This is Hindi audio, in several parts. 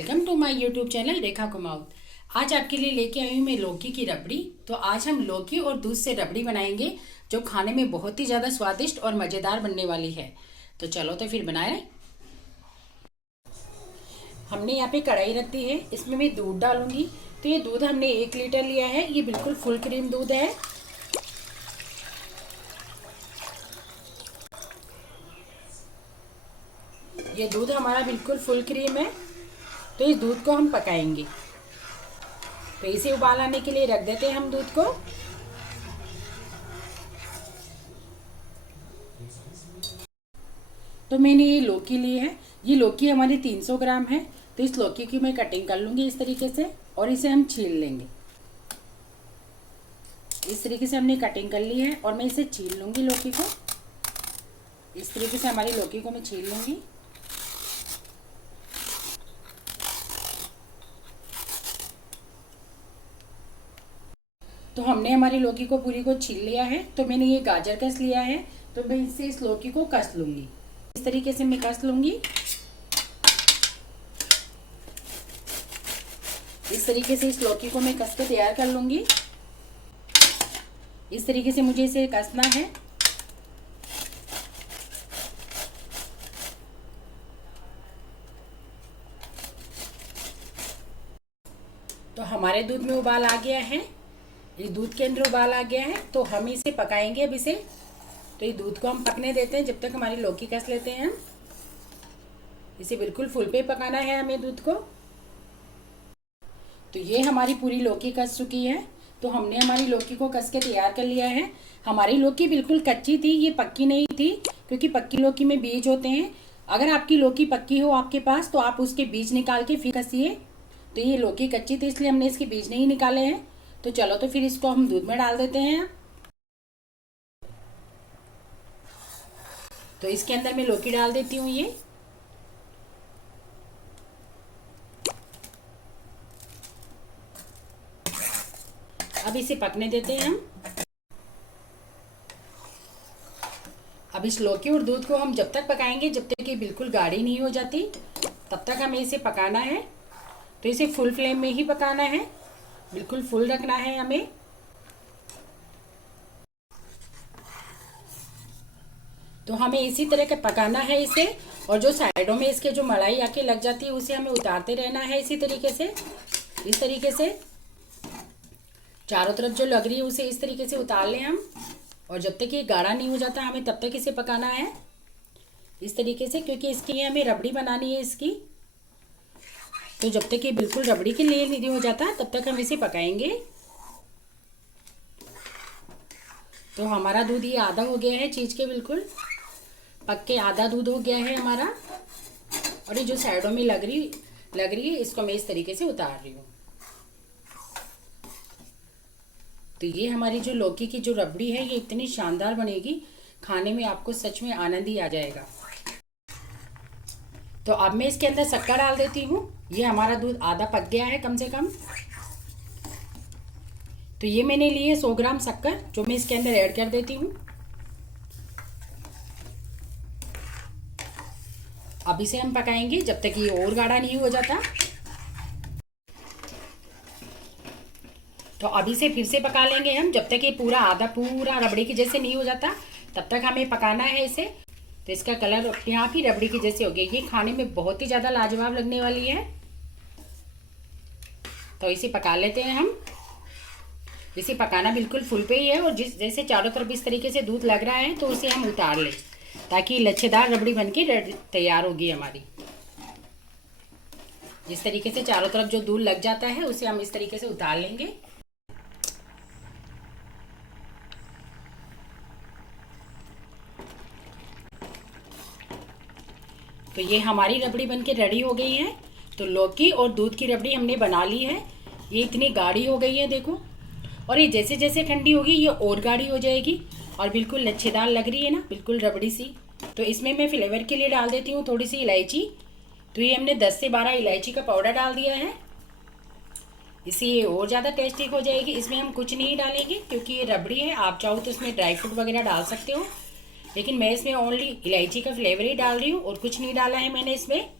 Welcome to my YouTube channel Rekha Kumaut. आज आपके लिए लेके आई हूँ मैं लौकी की रबड़ी। तो आज हम लौकी और दूध से रबड़ी बनाएंगे जो खाने में बहुत ही ज़्यादा स्वादिष्ट और मज़ेदार बनने वाली है। तो चलो तो फिर बनाएं। हमने यहाँ पे कढ़ाई रख दी है, इसमें मैं दूध डालूंगी। तो ये दूध हमने 1 लीटर लिया है, ये बिल्कुल फुल क्रीम दूध है। ये दूध हमारा बिल्कुल फुल क्रीम है। तो इस दूध को हम पकाएंगे। तो इसे उबाल आने के लिए रख देते हैं हम दूध को। तो मैंने ये लौकी ली है, ये लौकी हमारी 300 ग्राम है। तो इस लौकी की मैं कटिंग कर लूँगी इस तरीके से और इसे हम छील लेंगे। इस तरीके से हमने कटिंग कर ली है और मैं इसे छील लूँगी लौकी को। इस तरीके से हमारी लौकी को मैं छील लूँगी। तो हमने हमारी लौकी को पूरी को छील लिया है। तो मैंने ये गाजर कस लिया है, तो मैं इससे इस लौकी को कस लूँगी। इस तरीके से मैं कस लूँगी। इस तरीके से इस लौकी को मैं कस के तैयार कर लूँगी। इस तरीके से मुझे इसे कसना है। तो हमारे दूध में उबाल आ गया है, इस दूध के अंदर उबाल आ गया है। तो हम इसे पकाएंगे अब इसे। तो ये दूध को हम पकने देते हैं जब तक हमारी लौकी कस लेते हैं हम। इसे बिल्कुल फुल पे पकाना है हमें दूध को। तो ये हमारी पूरी लौकी कस चुकी है। तो हमने हमारी लौकी को कस के तैयार कर लिया है। हमारी लौकी बिल्कुल कच्ची थी, ये पक्की नहीं थी, क्योंकि पक्की लौकी में बीज होते हैं। अगर आपकी लौकी पक्की हो आपके पास तो आप उसके बीज निकाल के फिर कसिए। तो ये लौकी कच्ची थी इसलिए हमने इसके बीज नहीं निकाले हैं। तो चलो तो फिर इसको हम दूध में डाल देते हैं। तो इसके अंदर मैं लौकी डाल देती हूँ ये। अब इसे पकने देते हैं हम। अब इस लौकी और दूध को हम जब तक पकाएंगे जब तक ये बिल्कुल गाढ़ी नहीं हो जाती, तब तक हमें इसे पकाना है। तो इसे फुल फ्लेम में ही पकाना है, बिल्कुल फुल रखना है हमें। तो हमें इसी तरह का पकाना है इसे। और जो साइडों में इसके जो मलाई आके लग जाती है उसे हमें उतारते रहना है इसी तरीके से। इस तरीके से चारों तरफ जो लग रही है उसे इस तरीके से उतार लें हम। और जब तक ये गाढ़ा नहीं हो जाता हमें तब तक इसे पकाना है इस तरीके से, क्योंकि इसके लिए हमें रबड़ी बनानी है इसकी। तो जब तक ये बिल्कुल रबड़ी के लिए नहीं हो जाता तब तक हम इसे पकाएंगे। तो हमारा दूध ये आधा हो गया है, चीज के बिल्कुल पक के आधा दूध हो गया है हमारा। और ये जो साइडों में लग रही है इसको मैं इस तरीके से उतार रही हूँ। तो ये हमारी जो लौकी की जो रबड़ी है ये इतनी शानदार बनेगी, खाने में आपको सच में आनंद ही आ जाएगा। तो अब मैं इसके अंदर शक्कर डाल देती हूँ। ये हमारा दूध आधा पक गया है कम से कम। तो ये मैंने ली है 100 ग्राम शक्कर, जो मैं इसके अंदर ऐड कर देती हूँ। अब इसे हम पकाएंगे जब तक ये और गाढ़ा नहीं हो जाता। तो अभी से फिर से पका लेंगे हम जब तक ये पूरा रबड़ी के जैसे नहीं हो जाता, तब तक हमें पकाना है इसे। तो इसका कलर अपने आप ही रबड़ी की जैसे हो गया। ये खाने में बहुत ही ज़्यादा लाजवाब लगने वाली है। तो इसे पका लेते हैं हम। इसे पकाना बिल्कुल फुल पे ही है। और जैसे चारों तरफ इस तरीके से दूध लग रहा है तो उसे हम उतार लें, ताकि लच्छेदार रबड़ी बनके तैयार होगी हमारी। इस तरीके से चारों तरफ जो दूध लग जाता है उसे हम इस तरीके से उतार लेंगे। तो ये हमारी रबड़ी बनके रेडी हो गई है। तो लौकी और दूध की रबड़ी हमने बना ली है। ये इतनी गाढ़ी हो गई है देखो। और ये जैसे जैसे ठंडी होगी ये और गाढ़ी हो जाएगी और बिल्कुल लच्छेदार लग रही है ना, बिल्कुल रबड़ी सी। तो इसमें मैं फ्लेवर के लिए डाल देती हूँ थोड़ी सी इलायची। तो ये हमने 10 से 12 इलायची का पाउडर डाल दिया है। इससे ये और ज़्यादा टेस्टी हो जाएगी। इसमें हम कुछ नहीं डालेंगे क्योंकि ये रबड़ी है। आप चाहो तो इसमें ड्राई फ्रूट वगैरह डाल सकते हो, लेकिन मैं इसमें ओनली इलायची का फ्लेवर ही डाल रही हूँ और कुछ नहीं डाला है मैंने इसमें।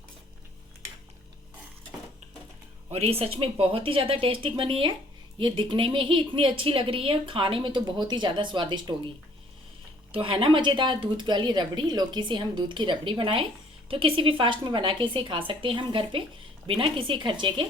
और ये सच में बहुत ही ज़्यादा टेस्टी बनी है। ये दिखने में ही इतनी अच्छी लग रही है, खाने में तो बहुत ही ज़्यादा स्वादिष्ट होगी। तो है ना मज़ेदार दूध वाली रबड़ी। लौकी से हम दूध की रबड़ी बनाए तो किसी भी फास्ट में बना के इसे खा सकते हैं हम घर पे बिना किसी खर्चे के,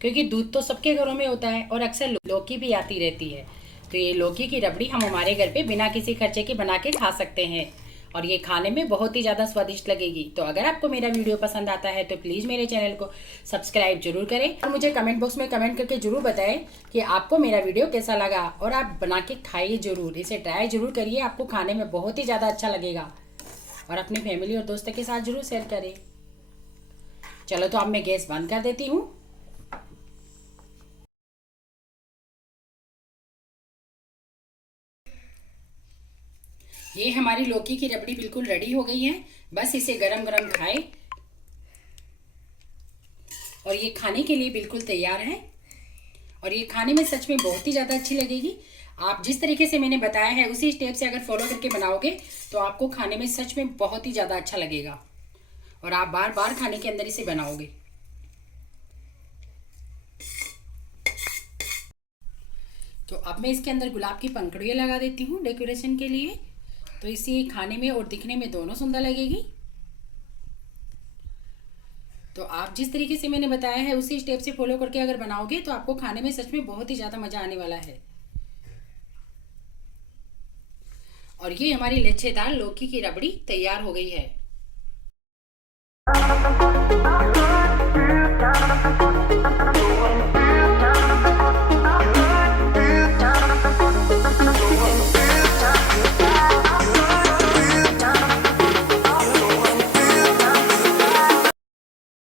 क्योंकि दूध तो सबके घरों में होता है और अक्सर लौकी भी आती रहती है। तो ये लौकी की रबड़ी हम हमारे घर पे बिना किसी खर्चे के बना के खा सकते हैं और ये खाने में बहुत ही ज़्यादा स्वादिष्ट लगेगी। तो अगर आपको मेरा वीडियो पसंद आता है तो प्लीज़ मेरे चैनल को सब्सक्राइब जरूर करें और मुझे कमेंट बॉक्स में कमेंट करके जरूर बताएं कि आपको मेरा वीडियो कैसा लगा, और आप बना के खाइए जरूर, इसे ट्राई जरूर करिए, आपको खाने में बहुत ही ज़्यादा अच्छा लगेगा। और अपनी फैमिली और दोस्तों के साथ जरूर शेयर करें। चलो तो अब मैं गैस बंद कर देती हूँ। ये हमारी लौकी की रबड़ी बिल्कुल रेडी हो गई है। बस इसे गरम गरम खाएं और ये खाने के लिए बिल्कुल तैयार है। और ये खाने में सच में बहुत ही ज़्यादा अच्छी लगेगी। आप जिस तरीके से मैंने बताया है उसी स्टेप से अगर फॉलो करके बनाओगे तो आपको खाने में सच में बहुत ही ज़्यादा अच्छा लगेगा और आप बार बार खाने के अंदर इसे बनाओगे। तो अब मैं इसके अंदर गुलाब की पंखुड़ियाँ लगा देती हूँ डेकोरेशन के लिए, तो इसे खाने में और दिखने में दोनों सुंदर लगेगी। तो आप जिस तरीके से मैंने बताया है उसी स्टेप से फॉलो करके अगर बनाओगे तो आपको खाने में सच में बहुत ही ज़्यादा मज़ा आने वाला है। और ये हमारी लच्छेदार लौकी की रबड़ी तैयार हो गई है।